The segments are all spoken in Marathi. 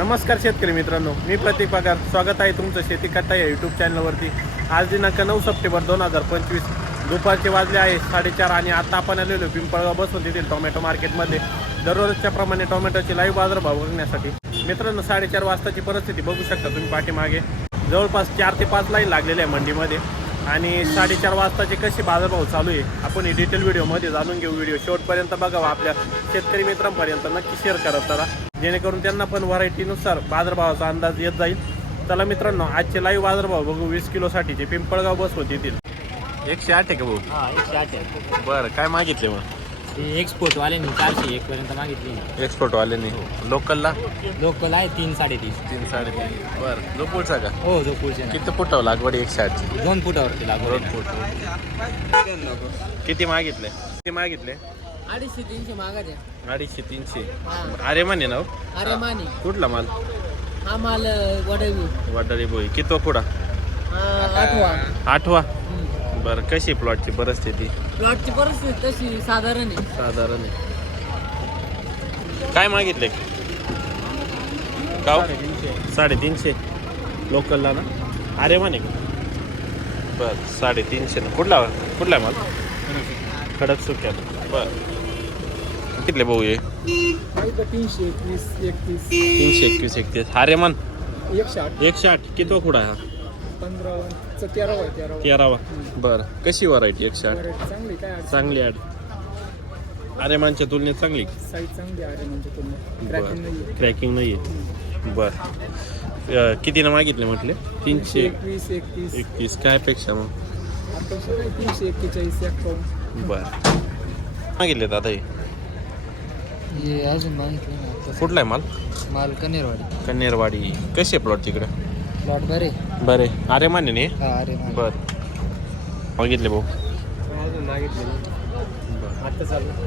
नमस्कार शेतकरी मित्रांनो, मी प्रतीक पगार. स्वागत आहे तुमचं शेती कट्टा या यूट्यूब चॅनलवरती. आज दिनांक 9 सप्टेंबर 2025 दुपारचे वाजले आहे 4:30 आणि आता आपण आलेलो पिंपळगाव बसून तिथील टोमॅटो मार्केटमध्ये दररोजच्या प्रमाणे टोमॅटोचे लाईव्ह बाजारभाव बघण्यासाठी. मित्रांनो, 4:30 वाजताची परिस्थिती बघू शकता तुम्ही पाठीमागे. जवळपास 4 ते 5 लाईन लागलेले आहे मंडीमध्ये आणि 4:30 वाजताचे कसे बाजारभाव चालू आहे आपण ही डिटेल व्हिडिओमध्ये जाणून घेऊ. व्हिडिओ शेवटपर्यंत बघावा, आपल्या शेतकरी मित्रांपर्यंत नक्की शेअर करत चला, जेणेकरून त्यांना पण व्हरायटीनुसार बाजारभावाचा अंदाज येत जाईल. चला मित्रांनो, आजचे लाईव्ह बाजारभाव बघू. 20 किलोसाठीचे पिंपळगाव बस होते येतील 108 आहे का भाऊ? हां 108 आहे. बरं, काय मागितले मग? ते एक्सपोर्टवाल्यांनी 401 पर्यंत मागितली. एक्सपोर्टवाल्यांनी लोकलला लोकल आहे 3 3.5. 3 3.5. बरं, जो पुढचा का? हो जो पुढचे किती फुटावं लागवड 108ची? 2 फुटावरती लागवड. 2 फूट. किती मागितले? 250 300 मागायचे. 250 300. अरे म्हणे ना हो? अरे मानी कुठला माल? हा माल वडवी वाटारी बोई. किती फुटा? 8वा. 8वा. बरं, कशी प्लॉटची परिस्थिती? प्लॉटची परिस्थिती तशी साधारण आहे. साधारण आहे. काय मागितले? गाव 350 लोकलला ना? अरे म्हणे बरं 350 ना. कुठला आहे माल? खडक सुक्या. बरं, कितले भाऊ हे? 321 31 321 31. अरे मन 108 किती कुठं आहे हा? 15 13 13वा. बरं, कशी व्हरायटी 108? चांगली काय चांगली ॲड. अरे मानच्या तुलनेत चांगली. साईज चांगली आहे म्हणजे तुम्ही क्रॅकिंग नाही आहे. बरं, कितीनं मागितले म्हटले? 321 31. काय अपेक्षा मग? 341 51. बरं, मागितले दादा हे अजून मागितलं कुठला आहे माल? माल कन्नेरवाडी. कशी आहे प्लॉट तिकडे? प्लॉट बरे. अरे माने ने. अरे बरं, मागितले भाऊ? अजून मागितलं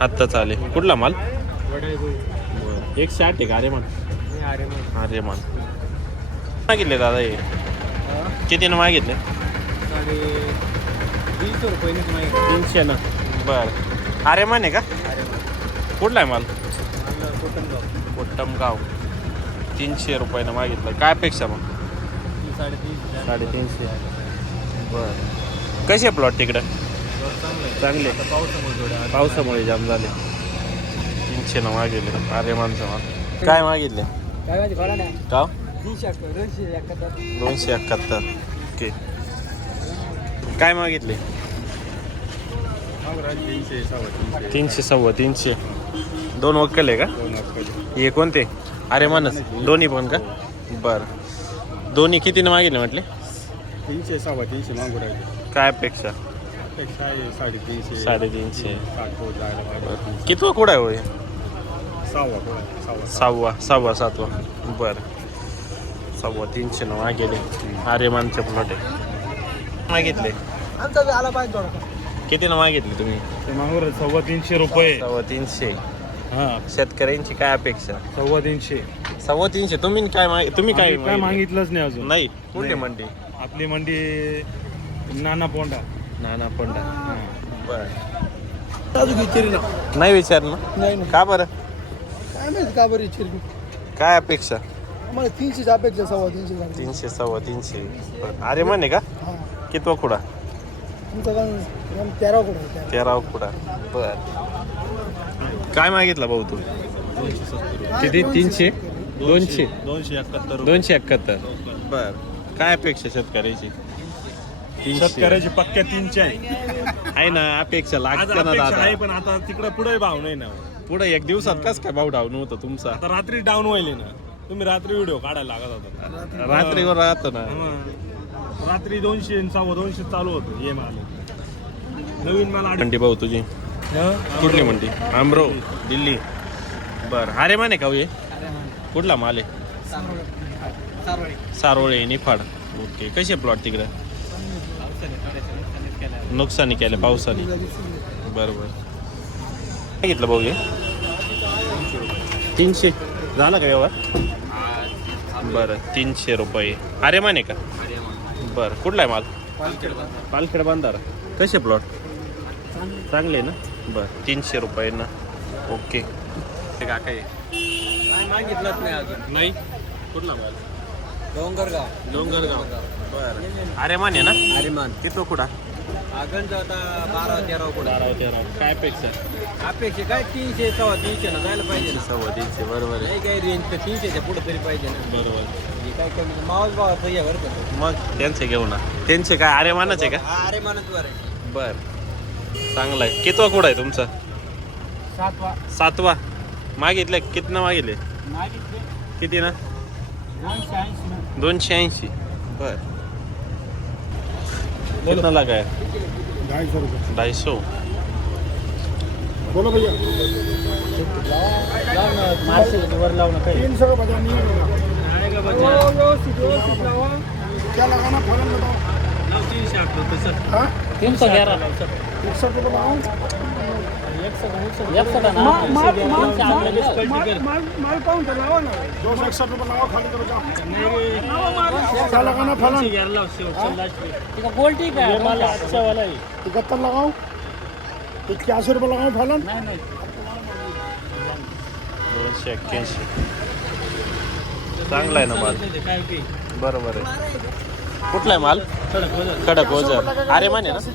आत्ता चाले. कुठला माल? 108 आहे का? अरे मान मागितले दादा हे कितीनं मागितले? 300 रुपये 300 ना. बरं, अरे मान आहे का? कुठला आहे माल? कोट्टमगाव. 300 रुपयानं मागितलं. काय अपेक्षा मग? 350. बरं, कसे प्लॉट तिकडं? चांगले. पावसामुळे जाम झाले. 300 न मागितले. अरे माणसं माल काय मागितले? का? 271. ओके. काय मागितले? 300 सव्वा 300. 2 वक्कल आहे का? हे कोणते? अरे मानस दोन्ही पण का? बरं, दोन्ही कितीने मागितले म्हटले? 300 सव्वा 300 मागू राहिले. काय अपेक्षा? 350 350. 60 कितवा कुठं आहे होय? सव्वा 7वा. बरं, 350 न मागितले. अरे मानचे प्लॉट आहे. मागितले कितीनं मागितले तुम्ही? मागू राहिले 350 रुपये. 350. हां शेतकऱ्यांची काय अपेक्षा? 350. 350. तुम्ही काय काय मागितलंच नाही अजून. नाही. कुठली मंडी? आपली मंडी नाना पोंडा. पंडा. बरं, अजून विचारी ना नाही विचारलं नाही का? बरं, काय माहिती का बरं विचारी. काय अपेक्षा? आम्हाला 300 अपेक्षा 350. 300 सव्वा 300. बरं, अरे म्हणे का? हां कितवा खुडा? तुमचं काम 13 कुठं 13वा खुडा. बरं, काय मागितला भाऊ तू? किती? 300 200 271. बरं, काय अपेक्षा शेतकऱ्याची? शेतकऱ्याची पक्क्या 300 आहे ना. अपेक्षा लागते ना दादा. आहे, पण आता तिकडे पुढे भाव नाही ना. पुढे एक दिवसात कस काय भाव डाऊन होतं तुमचा? आता रात्री डाऊन व्हायले ना. तुम्ही रात्री व्हिडिओ काढायला लागत होता. रात्रीवर राहतो ना. रात्री 200 सव्वा 200 चालू होतं. हे माल नवीन माल मंडी भाऊ तुझी कुठली मंडी? आमरो दिल्ली. बरं, अरे माने का हे? कुठला माल आहे? सारोळे निफाड. ओके. कसे प्लॉट तिकडे? नुकसानी केलं पावसाने. बरोबर. काय घेतलं भाऊ हे? 300 झालं का व्यवहार? बरं, 300 रुपये. अरे माने का? बरं, कुठला आहे माल? पालखेड बांधारा. कसे प्लॉट? चांगले ना. बरं, 300 रुपये ना. ओके. काय मागितलंच नाही अजून. नाही. कुठला माल डोंगरगाव डोंगरगाव बरं अरे मान आहे ना अरे मान किती कुडा आगंज आता 12-13 कुठं 12-13 काय अपेक्षा अपेक्षा काय 300 300 ना जायला पाहिजे ना 300 बरोबर आहे नाही काय रेंज तर 300च्या पुढे तरी पाहिजे ना बरोबर हे काय कमी मावस भावाचं या बरं का मग त्यांचे घेऊ ना त्यांचे काय अरे मानच आहे का अरे मानच वर आहे बर चांगला आहे कितवा कुडा आहे तुमचा 7वा 7वा मागितले कितना मागितले मागितले किती ना 280 बर कितना लगा है 250 रुपये 250 बोलो भैया वर लावणं काही 300 का बजा नहीं है व्यवस्थित लावा क्या लगाना फलन बताओ 300 हाँ 311 61 रुपये लगाओ माल पाऊँ तो लाओ ना 261 रुपये लगाओ खाली करो जाओ क्या लगाना फलन गोल्टी का ये माल अच्छा वाला है 71 लगाओ 81 रुपये लगाओ फलन नहीं 281 चांगला आहे ना माल काय की बरोबर आहे कुठला आहे माल कडक ओझर अरे माने ना तो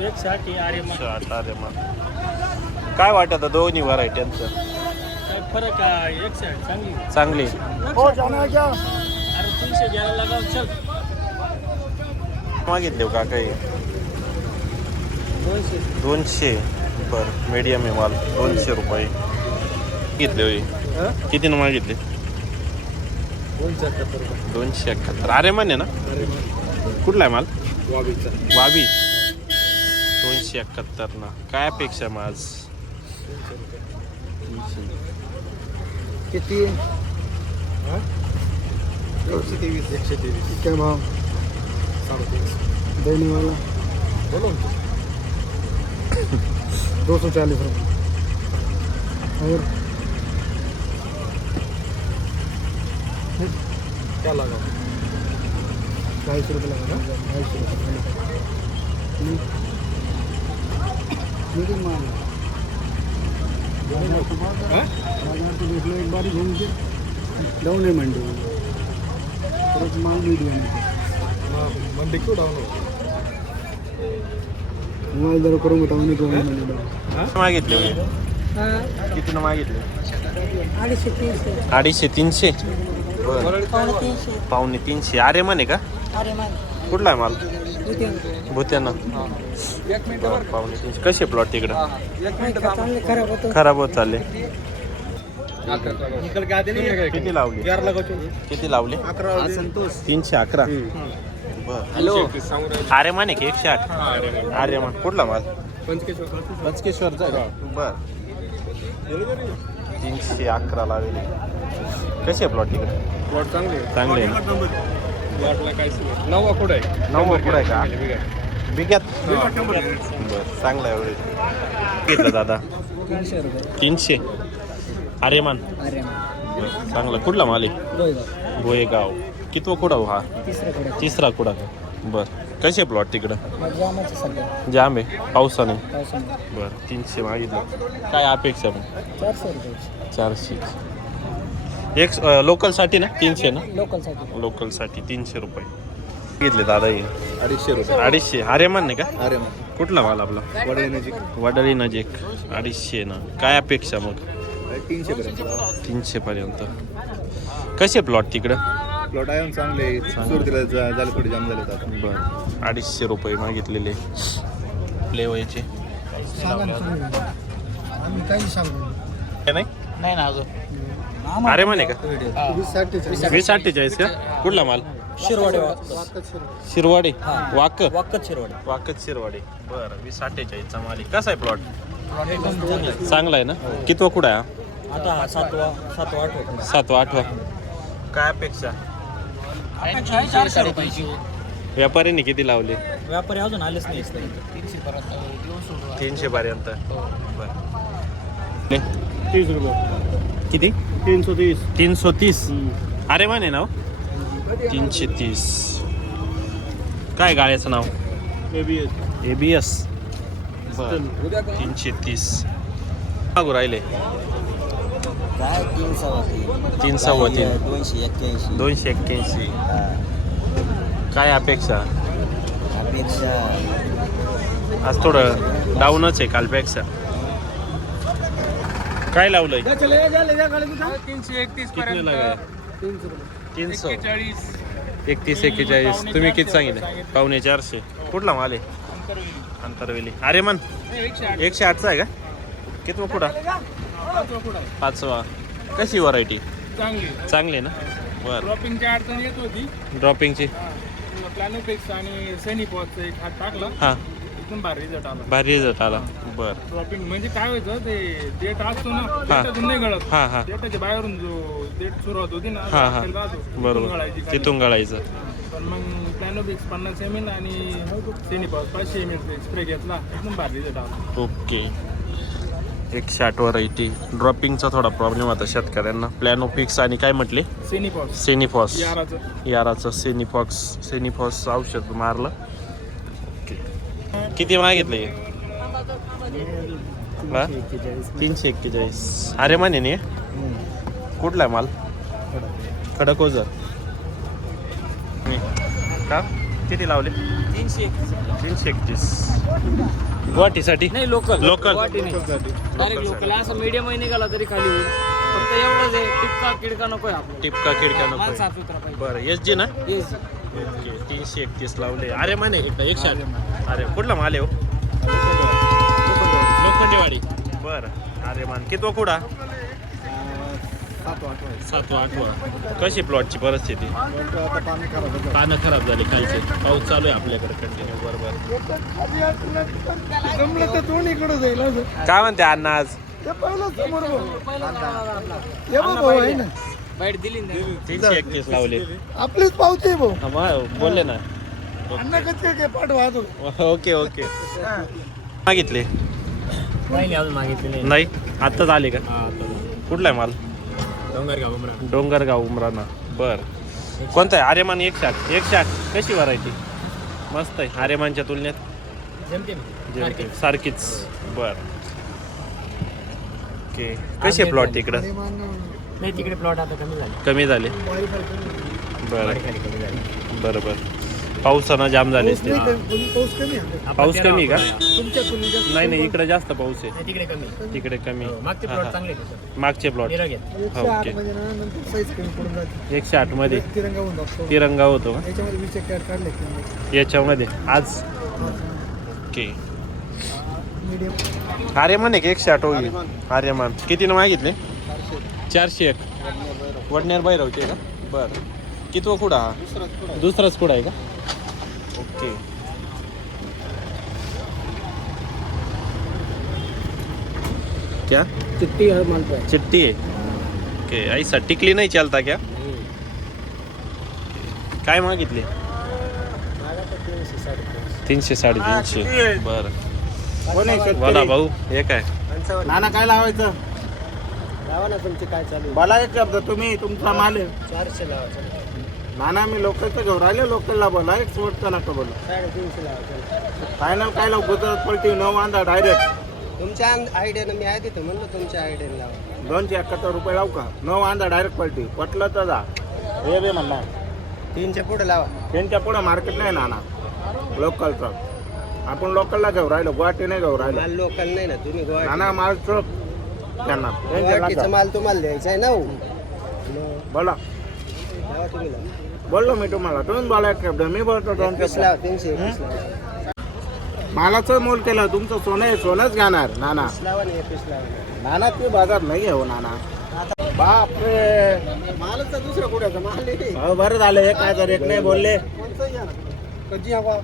160 अरे मग अरे मान काय वाटत दोन्ही व्हरायट्यांचं फरक आहे 160 चांगली चांगली हो जाना है क्या अरे 311 लगाव चल मागितले का काही 200 बर मीडियम आहे माल 200 रुपये घेतले होय कितीनं मागितले 271 अरे माने ना कुठला आहे माल वाबी 271 ना काय अपेक्षा मग आज किती 123 क्या भाव देने वाला बोलो 240 रुपये और क्या लगा 250 रुपये लगा 250 रुपये मीटिंग मान बाजार तो देख लो एक बार घूम के डाउन है मंडी परत माल मीडियम मंडी क्यों डाउन हो मोबाईल जरा करून बताऊन नहीं कौन मंडी डाउन मागितले होय कितीनं मागितले 250 300 पावणे 300 अरे माने का कुठला आहे माल भूत्यानं पावणे 300 कसे प्लॉट तिकडं खराब होत चालले किती लावली किती लावले संतोष 311 बर हॅलो अरे माने की 108 अरे मान कुठला माल पंचकेश्वरचा बर 311 लावले कसे प्लॉट तिकडे प्लॉट चांगले आहे ना? नववा कुठं आहे नऊ पुढे आहे का बिग्यात बरं चांगला आहे एवढे घेतलं दादा 300 रुपये 300 अरे मान अरे बरं चांगला कुठला माल आहे गोयेगाव कितवा कुडा हा तिसरा कुडा बरं कसे प्लॉट तिकडं जामाचं सध्या जाम आहे पावसाने पावसामध्ये बरं 300 मागितलं काय अपेक्षा मग 400 रुपये 400 एक लोकलसाठी ना 300 ना लोकलसाठी लोकलसाठी 300 रुपये घेतले दादा हे 250 रुपये 250 अरे मान नाही का अरे कुठला माल आपला वडे नजीक वडाळी नजीक 250 ना काय अपेक्षा मग 300 पर्यंत 300 पर्यंत कसे प्लॉट तिकडं प्लॉट आहे चांगले सुरुवातीला झाले थोडे जाम झाले आता बरं 250 रुपये मागितलेले लेवायचे आम्ही काही सांगू नाही नाही ना अजून अरे माने का 20-48 का कुठला माल शिरवाडे शिरवाडे वाक वाकत शिरवाडे वाकत शिरवाडे बरं 20-48 चा माल आहे. कसा आहे प्लॉट चांगला आहे ना कितवा कुठं आहे आता 7वा 8वा 7वा 8वा काय अपेक्षा व्यापाऱ्यांनी किती लावले व्यापारी अजून आलेच नाही 300 पर्यंत बरं 30 रुपये किती 330 अरे माने नाव 330 काय गाड्याचं नाव ABS बरं 330 मागू राहिले काय 3 3 सव्वा 3 281 281. काय अपेक्षा अपेक्षा आज थोडं डाऊनच आहे कालपेक्षा. काय लावलंय? 331 किती लागाय? 300 41 31-41. तुम्ही किती सांगितले? पावणे 400. कुठला माल आहे? अंतरवेली. अरे मन 108चा आहे का? किती कुठं? 5वा. कशी व्हरायटी? चांगली ना. बरं. ड्रॉपिंगची अडचण येत होती. ड्रॉपिंगची प्लॅनोपेक्स आणि सेनिपॉजचं एक हात टाकला, हां एकदम भारी रिझल्ट आला. भारी रिझल्ट आला. बरं. ड्रॉपिंग म्हणजे काय व्हायचं ते डेट असतो ना, डेटातून नाही गळत. हां हां डेटाच्या बाहेरून जो डेट सुरुवात होती ना, हां हां त्याला राहतो. तिथून बरोबर. गळायची खाली. तिथून गळायचं. पण मग प्लॅनोपेक्स 50 ml आणि सेनिपॉज 500 ml स्प्रे घेतला, एकदम भारी रिझल्ट आला. ओके. 108 व्हरायटी. ड्रॉपिंगचा थोडा प्रॉब्लेम होता शेतकऱ्यांना. प्लॅनोपिक्स आणि काय म्हटले? सेनिपॉज सेनिफॉस. याराचं याराचं सेनिफॉस औषध मारलं. ओके. किती मागितले? 341. अरे म्हणे नी कुठला आहे माल? खडक ओझर. का किती लावले? 331. गुवाहाटीसाठी नाही लोकल लोकल डायरेक्ट लोकल असं मीडियम निघाला तरी खाली होईल. फक्त एवढंच आहे, टिपका किडका नकोय आपल्याला. टिपका खिडक्या माल नको. साफ सुथरा पाहिजे. बरं एस जी ना. Yes. ओके. 331 लावले. अरे म्हणे 108. अरे कुठला माल आहे हो? लोखंडेवाडी. बरं. अरे मान किती कुडा? 7-8. कशी प्लॉटची परिस्थिती? पानं खराब झाली खालचे. पाऊस चालू आहे आपल्याकडे कंटिन्यू. बरोबर. जमलं तर दोन्हीकडे जाईल असं. काय म्हणते अण्णा आज? ते पहिलं समोर पहिला माल आपला. हे बघ भाऊ आहे ना, बाईट दिली ना त्याने. 331 लावले. आपलीच पावती आहे भाऊ. हा, मग बोलले ना. अण्णा कधी काय पाठवा तो. Okay okay. मागितले नाही अजून मागितली नाही? आत्ताच आले का? कुठला आहे माल? डोंगरगाव डोंगरगाव उमराना. बर. कोणता आहे? आर्यमान 108. कशी व्हरायटी? मस्त आहे आर्यमानच्या तुलनेत. जमते सारखीच. बर. ओके. कशी प्लॉट तिकडं? नाही तिकडे प्लॉट आता कमी झाले. कमी झाले. बरं कमी झाले. बरोबर. पावसानं जाम झालेच ते. पाऊस कमी आहे पाऊस कमी का? तुमच्या तुलनेत. नाही इकडे जास्त पाऊस आहे. तिकडे कमी. तिकडे कमी. मागचे हा, प्लॉट हा. चांगले आहेत. मागचे प्लॉट. निरा घेत. 108 ओके. म्हणजे ना नंतर साईज कमी पडून जाते. 108 मध्ये तिरंगा होऊन जातो. तिरंगा होतो का याच्यामध्ये 20 कॅट काढले की याच्यामध्ये आज? ओके. मीडियम आर्यमान एक 108 होईल. आर्यमान कितीनं मागितले? 401. वडनेर बैरवचे का? बरं. कितवा कुडा हा? दुसराच कुडा आहे का? ओके. क्या चिट्टी है माल पे. चिट्टी है? ओके. ऐसा टिकली नाही चलता क्या? काय मागितले? 300 350. बरं. बोला भाऊ हे काय? नाना काय लावायचं? लावा ना तुमचे काय चालू आहे? मला एक शब्द, तुम्ही तुमचा माल आहे. 400 लावा. नाना मी लोकलचं घेऊन राहिले, लोकलला बोला, एक सोडचा नका बोला. 350 लावा. फायनल काय लाव? गुजरात पलटी 9 वांदा डायरेक्ट तुमच्या आयडियानं मी आहे तिथं म्हणलं तुमच्या आयडियानं लावा. 271 रुपये लावू का? 9 वांदा डायरेक्ट पलटी. पटलं तर जा. हे बे म्हणणार 3च्या पुढे लावा. त्यांच्या पुढे मार्केट नाही नाना लोकलचं. आपण लोकलला घेऊन राहिलो, गुवाहाटी नाही घेऊन राहिलो. माल लोकल नाही ना तुम्ही नाना माल चोप त्यांना त्यांच्या गुवाहाटीचा लागा. माल तुम्हाला द्यायचा आहे ना हो. बोला. लावा तुम्ही लावा. बोललो मी तुम्हाला, तुम्ही बोला एक शब्द, मी बोलतो 21 2 लावा. 321 लावा. मालाचं मोल केलं. तुमचं सोनं आहे, सोनंच घेणार नाना. 21 लावा आणि 21 लावा. नाना ते बाजार नाही हो नाना. बापरे. मालच दुसरं कुठं माल आहे. अहो, बरं झालं एक काय तर एक नाही बोलले. कधी हवा.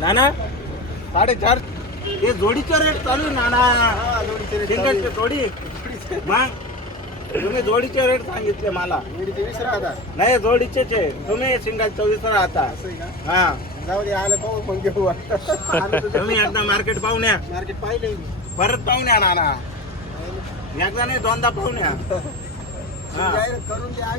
नाना 4.5 हे जोडीचा रेट चालू आहे नाना. सिंगलची जोडी. मग तुम्ही जोडीचे रेट सांगितले मला. नाही जोडीचेच आहे. तुम्ही सिंगल 24 राहता. हा जाऊ दे आलं पाहू मग घेऊ. तुम्ही एकदा मार्केट पाहून या. मार्केट पाहिलं परत पाहून या नाना. एकदा नाही 2दा पाहून या. हा. करून द्या.